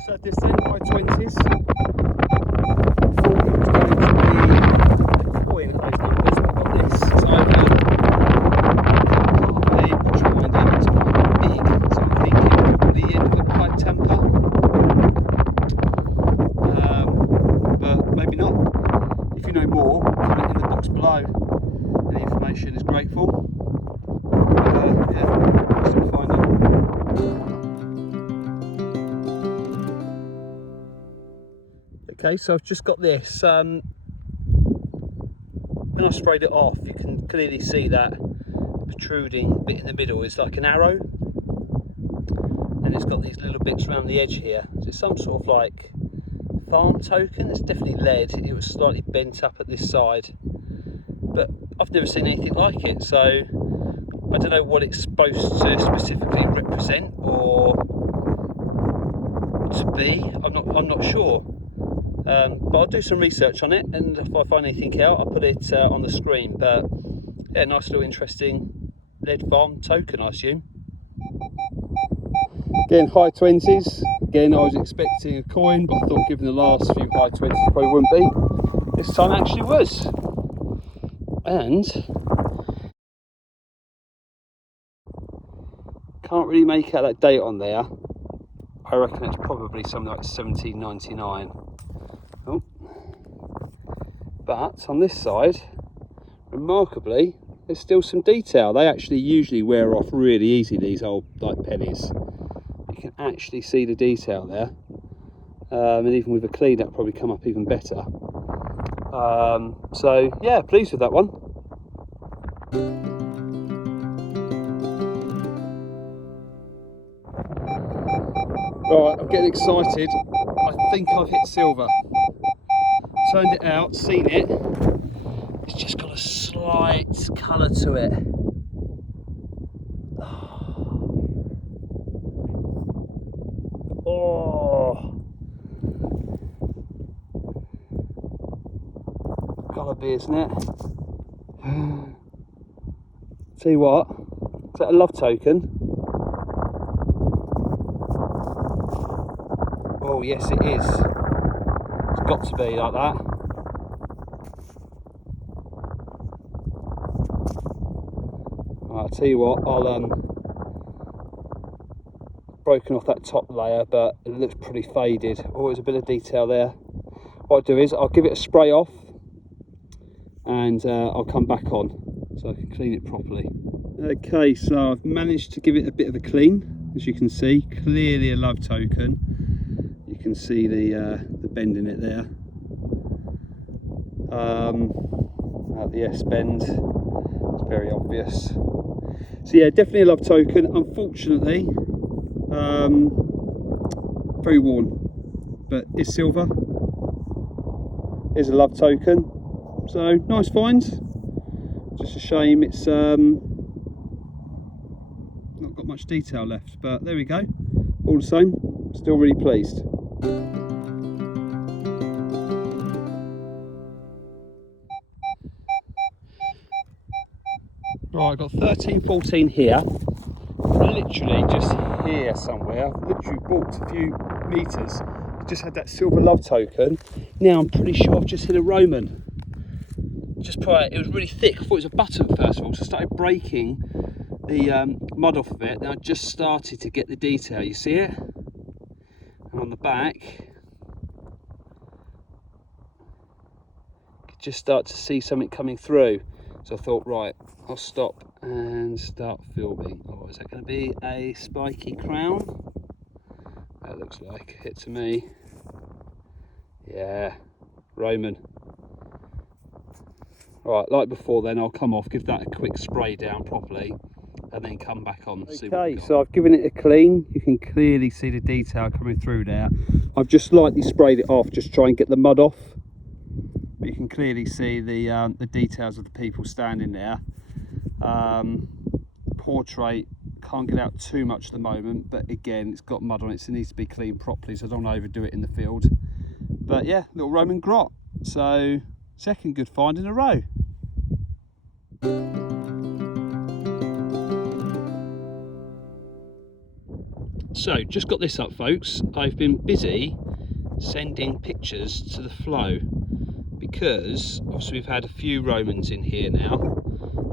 just had this then, high 20s. Thought it was going to be a coin at those numbers, but I've got this. So which winding is quite big, so I'm thinking probably the end of the pipe temper. But maybe not. If you know more, comment in the box below. Any information is grateful. Yeah, still find it. Okay, so I've just got this. When I sprayed it off, you can clearly see that protruding bit in the middle is like an arrow, and it's got these little bits around the edge here. So it's some sort of like farm token. It's definitely lead. It was slightly bent up at this side, but I've never seen anything like it, so I don't know what it's supposed to specifically represent or to be. I'm not sure. But I'll do some research on it, and if I find anything out, I'll put it on the screen. But yeah, nice little interesting lead farm token, I assume. Again, high 20s. Again, I was expecting a coin, but I thought given the last few high 20s probably wouldn't be. This time actually was. And can't really make out that date on there. I reckon it's probably something like 1799. Oh. But on this side, remarkably, there's still some detail. They actually usually wear off really easy, these old like pennies. You can actually see the detail there, and even with a clean that'll probably come up even better. So yeah, pleased with that one. Right, I'm getting excited. I think I've hit silver. Turned it out, seen it. It's just got a slight colour to it. Oh, gotta be, isn't it? Tell you what, is that a love token? Oh yes, it is. It's got to be like that. Right, I'll tell you what, I'll broken off that top layer, but it looks pretty faded. Oh, there's a bit of detail there. What I'll do is I'll give it a spray off, and I'll come back on so I can clean it properly. Okay, so I've managed to give it a bit of a clean. As you can see, clearly a love token. You can see the bend in it there. At the S bend, it's very obvious. So yeah, definitely a love token. Unfortunately, very worn, but it's silver. Here's a love token. So nice finds. Just a shame it's not got much detail left, but there we go. All the same, still really pleased. Right, I've got 13, 14 here. Literally just here somewhere. I've literally walked a few meters. Just had that silver love token. Now I'm pretty sure I've just hit a Roman. Just prior, it was really thick. I thought it was a button first of all, so I started breaking the mud off of it. Then I just started to get the detail. You see it? And on the back, you could just start to see something coming through. So I thought, right, I'll stop and start filming. Oh, is that going to be a spiky crown? That looks like it to me. Yeah, Roman. Right, like before then, I'll come off, give that a quick spray down properly, and then come back on. Okay, so I've given it a clean. You can clearly see the detail coming through there. I've just lightly sprayed it off, just try and get the mud off. But you can clearly see the details of the people standing there. Portrait can't get out too much at the moment, but again, it's got mud on it, so it needs to be cleaned properly, so I don't want to overdo it in the field. But yeah, little Roman grot. So second good find in a row. So just got this up, folks. I've been busy sending pictures to the flow because obviously we've had a few Romans in here now.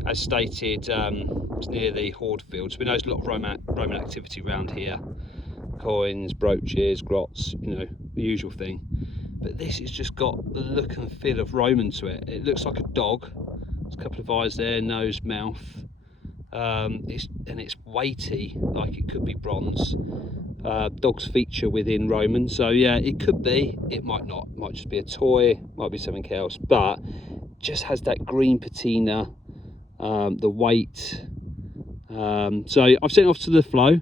As stated, it's near the Horde fields. We know there's a lot of Roman activity around here. Coins, brooches, grots, you know, the usual thing. But this has just got the look and feel of Roman to it. It looks like a dog. There's a couple of eyes there, nose, mouth. It's weighty, like it could be bronze. Dogs feature within Roman, so yeah, it could be, it might not. It might just be a toy, might be something else, but just has that green patina, the weight. So I've sent it off to the flow.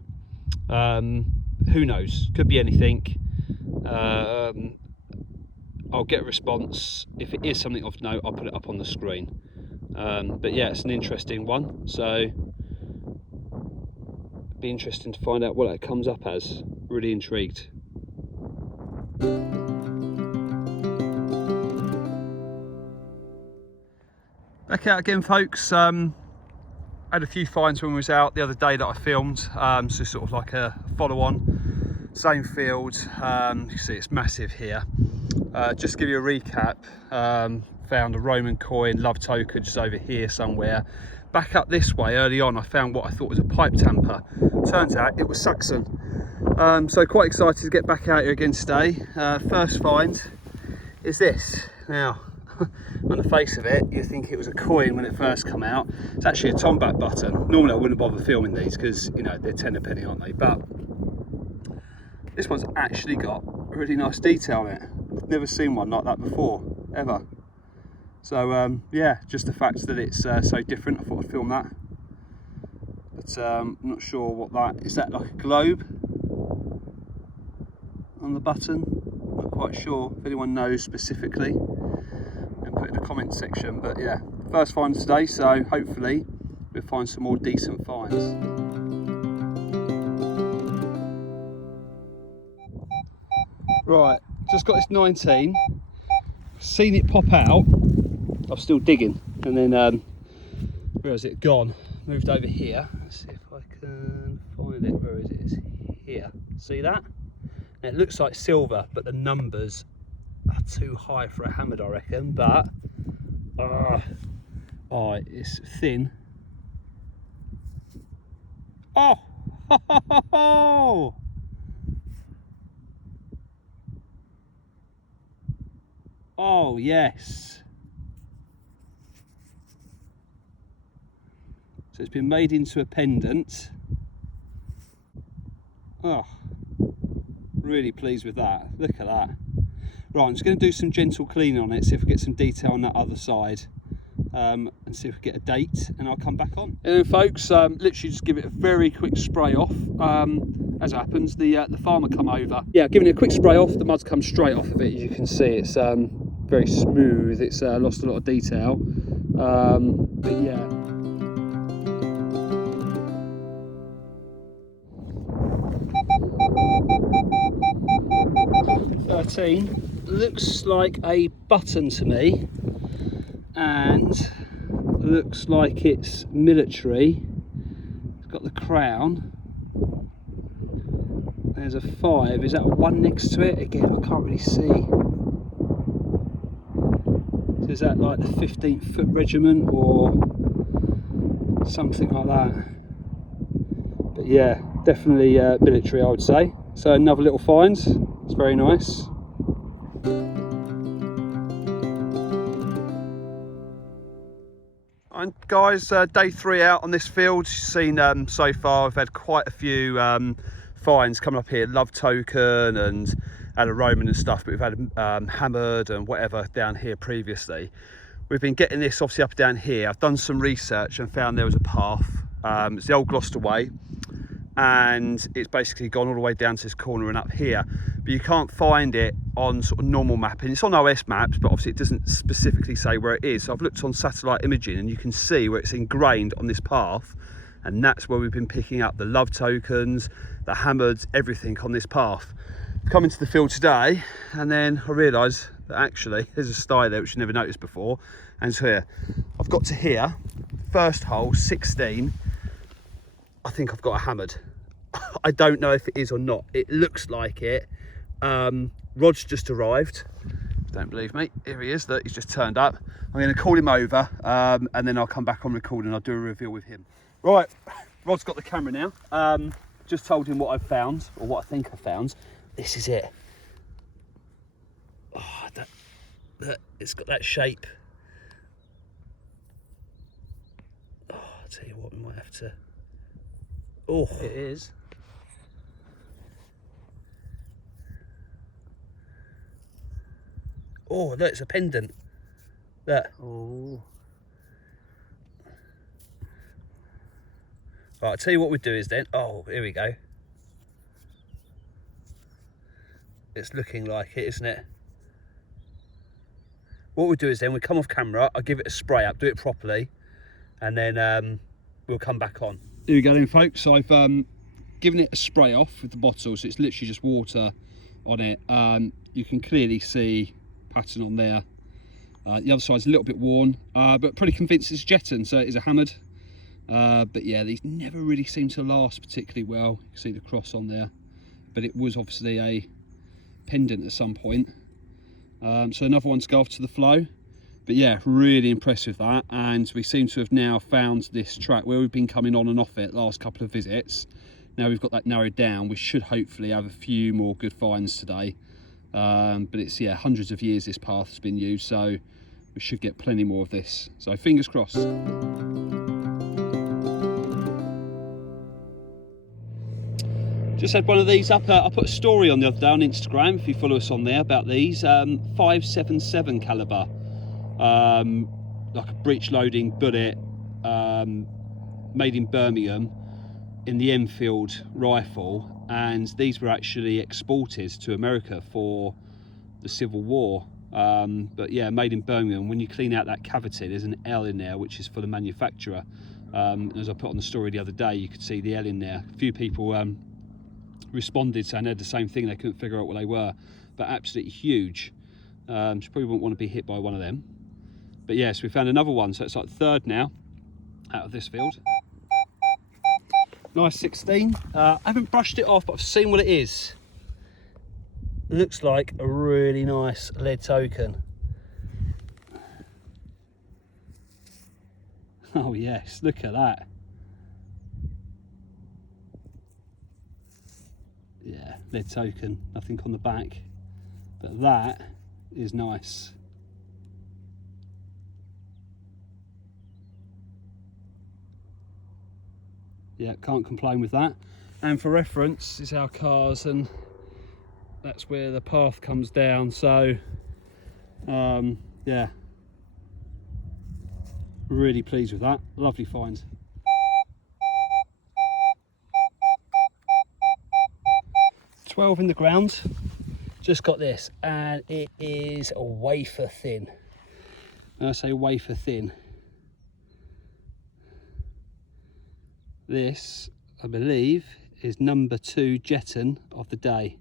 Who knows, could be anything. I'll get a response. If it is something of note, I'll put it up on the screen. But yeah, it's an interesting one, so it'd be interesting to find out what it comes up as. Really intrigued. Back out again, folks. Had a few finds when we was out the other day that I filmed, so sort of like a follow-on, same field. You can see it's massive here. Just to give you a recap, found a Roman coin, love token just over here somewhere. Back up this way early on, I found what I thought was a pipe tamper. Turns out it was Saxon. So quite excited to get back out here again today. First find is this. Now, on the face of it, you think it was a coin when it first come out. It's actually a tomback button. Normally I wouldn't bother filming these because, you know, they're 10 a penny, aren't they? But this one's actually got a really nice detail on it. I've never seen one like that before, ever. So yeah, just the fact that it's so different, I thought I'd film that. But I'm not sure what that is. That like a globe on the button? Not quite sure. If anyone knows specifically, then put it in the comment section. But yeah, first find today, so hopefully we'll find some more decent finds. Right, just got this 19, seen it pop out. I'm still digging, and then where has it gone? Moved over here. Let's see if I can find it. Where is it? It's here. See that? And it looks like silver, but the numbers are too high for a hammered, I reckon. But oh, it's thin. Oh! Oh yes. So it's been made into a pendant. Oh, really pleased with that. Look at that. Right, I'm just going to do some gentle cleaning on it, see if we get some detail on that other side, and see if we get a date, and I'll come back on. And then, folks, literally just give it a very quick spray off. As it happens, the farmer come over. Yeah, giving it a quick spray off, the mud's come straight off of it. As you can see, it's very smooth. It's lost a lot of detail, but yeah. Looks like a button to me, and looks like it's military. It's got the crown. There's a 5. Is that a 1 next to it? Again, I can't really see. So is that like the 15th Foot Regiment or something like that? But yeah, definitely military, I would say. So another little find. It's very nice. And guys, day 3 out on this field. You've seen so far, I've had quite a few finds coming up here. Love token and had a Roman and stuff, but we've had hammered and whatever down here previously. We've been getting this obviously up down here. I've done some research and found there was a path. It's the old Gloucester Way, and it's basically gone all the way down to this corner and up here, but you can't find it on sort of normal mapping. It's on OS maps, but obviously it doesn't specifically say where it is. So I've looked on satellite imaging and you can see where it's ingrained on this path, and that's where we've been picking up the love tokens, the hammers, everything on this path. I've come into the field today, and then I realised that actually there's a sty there which I never noticed before, and it's here. I've got to here, first hole, 16. I think I've got a hammered. I don't know if it is or not. It looks like it. Rod's just arrived. Don't believe me. Here he is. Look, he's just turned up. I'm going to call him over, and then I'll come back on record and I'll do a reveal with him. Right, Rod's got the camera now. Just told him what I've found, or what I think I found. This is it. Oh, that it's got that shape. Oh, I'll tell you what, we might have to. Oh, It is. oh, look, it's a pendant. Look. Oh. Right, I'll tell you what we do is then. Oh, here we go. It's looking like it, isn't it? What we do is then we come off camera, I'll give it a spray up, do it properly, and then we'll come back on. Here we go then, folks. So I've given it a spray off with the bottle, so it's literally just water on it. You can clearly see pattern on there. The other side's a little bit worn, but pretty convinced it's Jetton, so it is a hammered. But yeah, these never really seem to last particularly well. You can see the cross on there, but it was obviously a pendant at some point. So another one to go off to the flow. But yeah, really impressed with that. And we seem to have now found this track where we've been coming on and off it last couple of visits. Now we've got that narrowed down. We should hopefully have a few more good finds today. But it's, yeah, hundreds of years this path has been used, so we should get plenty more of this. So fingers crossed. Just had one of these up. I put a story on the other day on Instagram, if you follow us on there, about these 5.77 caliber, like a breech loading bullet, made in Birmingham, in the Enfield rifle, and these were actually exported to America for the Civil War. But yeah, made in Birmingham. When you clean out that cavity, there's an L in there, which is for the manufacturer. As I put on the story the other day, you could see the L in there. A few people responded saying they had the same thing, they couldn't figure out what they were, but absolutely huge. So probably wouldn't want to be hit by one of them. But yes, we found another one, so it's like third now out of this field. Nice 16. I haven't brushed it off, but I've seen what it is. Looks like a really nice lead token. Oh yes, look at that. Yeah, lead token, nothing on the back, but that is nice. Yeah, can't complain with that. And for reference, is our cars, and that's where the path comes down. So, yeah, really pleased with that. Lovely find. $12 in the ground. Just got this, and it is a wafer thin. When I say wafer thin, this, I believe, is number 2 Jetton of the day.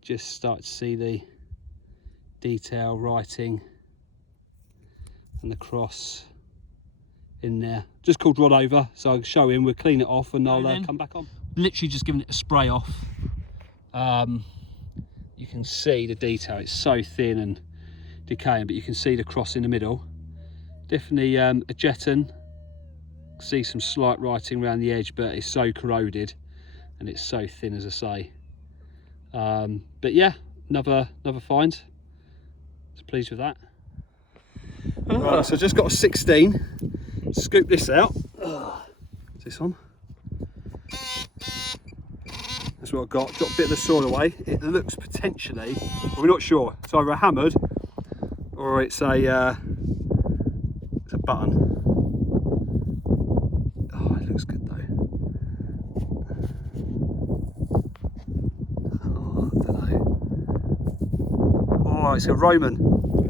Just start to see the detail writing and the cross in there. Just called Rod over, so I'll show him. We'll clean it off and I'll come back on. Literally just giving it a spray off. You can see the detail, it's so thin and decaying, but you can see the cross in the middle. Definitely a Jetton. See some slight writing around the edge, but it's so corroded and it's so thin, as I say. But yeah, another find. So pleased with that. Right, so just got a 16. Scoop this out. Is this on? That's what I've got. Got a bit of the soil away. It looks potentially, well, we're not sure. It's either a hammered or it's a button. Oh, it looks good though. Oh, I don't know. Oh, it's a Roman.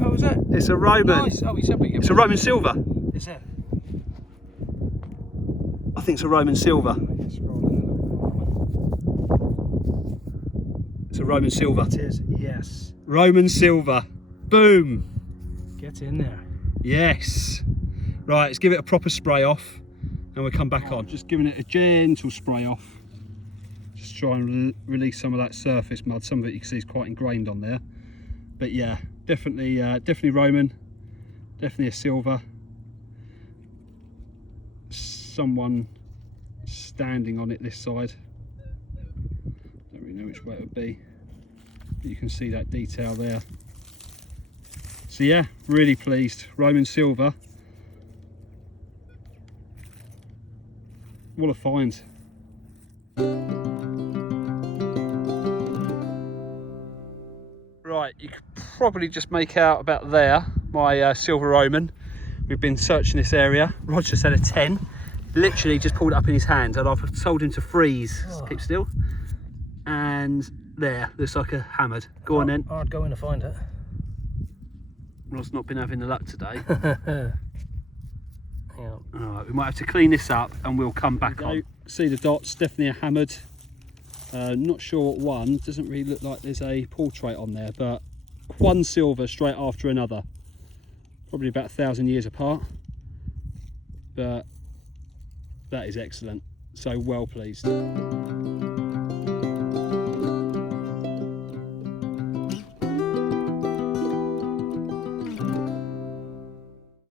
Oh, is it? It's a Roman. Nice. Oh, it's a Roman silver. Is it? I think it's a Roman silver. It's a Roman silver. It is, yes. Roman silver. Boom. Get in there. Yes. Right, let's give it a proper spray off and we'll come back on. Just giving it a gentle spray off. Just try and release some of that surface mud. Some of it you can see is quite ingrained on there. But yeah, definitely Roman, definitely a silver. Someone standing on it this side. Don't really know which way it would be. But you can see that detail there. So yeah, really pleased. Roman silver. What a find. Right, you could probably just make out about there my silver Roman. We've been searching this area. Roger said a 10. Literally just pulled it up in his hand, and I've told him to freeze. Oh. Keep still. And there, looks like a hammered. Go on then. I'd go in to find it. Rod's not been having the luck today. Yeah. Alright, we might have to clean this up and we'll come back on. See the dots, definitely a hammered. Not sure what one, doesn't really look like there's a portrait on there, but one silver straight after another. Probably about 1,000 years apart. But that is excellent. So well pleased.